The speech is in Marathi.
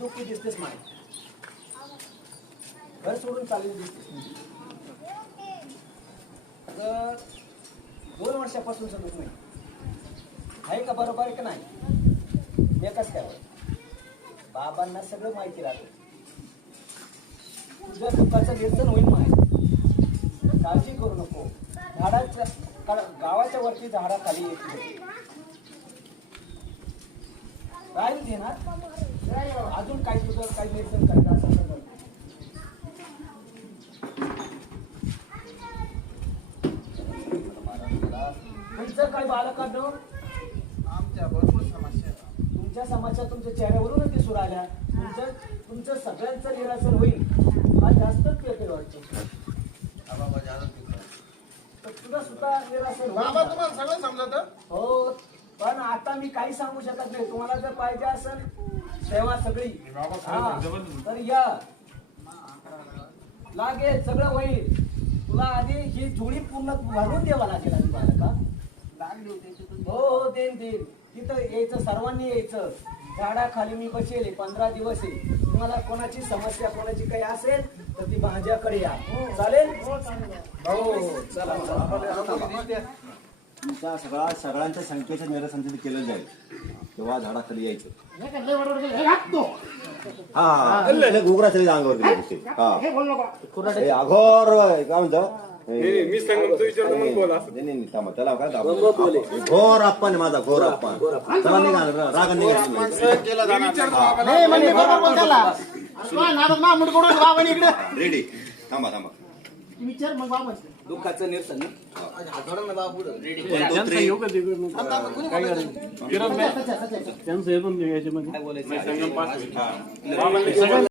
दुःखी दिसतेस माय, घर सोडून चालली दिसतेस. तर 2 वर्षापासून दुःख नाही आहे का? बरोबर आहे का नाही? एकच काय बाबांना सगळं माहिती राहतं. तुझ्या दुःखाचं निरसन होईल माहिती, काळजी करू नको. गावाच्या वरती झाडाखाली येते राहील देणार. अजून काही तुझं काही निरसन करायचं असं तर तुमचं काय बालकांनो, आमच्या भरपूर समस्या, तुमच्या समस्या तुमच्या चेहऱ्यावरूनच दिसू राहिल्या. तुमचं सगळ्यांचं निरासन होईल हा जास्तच पेटे वाटतो. तर तुझं सुद्धा निरासन बाबा होईल. तुम्हाला सगळं समजत. हो, पण आता मी काही सांगू शकत नाही. तुम्हाला जर पाहिजे असेल सेवा सगळी हा, तर या लागेल, सगळं होईल. तुला आधी ही जोडी पूर्ण भरून द्यावा लागेल आधी बालका. हो हो, देईन. तिथं यायचं, सर्वांनी यायचं. झाडाखाली मी बसेल 15 दिवस आहे. तुम्हाला कोणाची समस्या कोणाची काही असेल तर ती माझ्याकडे या. चालेल? हो चला. तुमच्या सगळ्यांच्या संख्येचं निरसन तिथे केलं जाईल तेव्हा झाडाखाली यायचं. हा घुगरा तरी अंगावर अघोर काय म्हणतं थांबा त्याला काय घोर अप्पा माझा घोर अप्पा. चला निघा राग रेडी. थांबा विचार मग बाबा दुःखाचं निरसन त्यांचं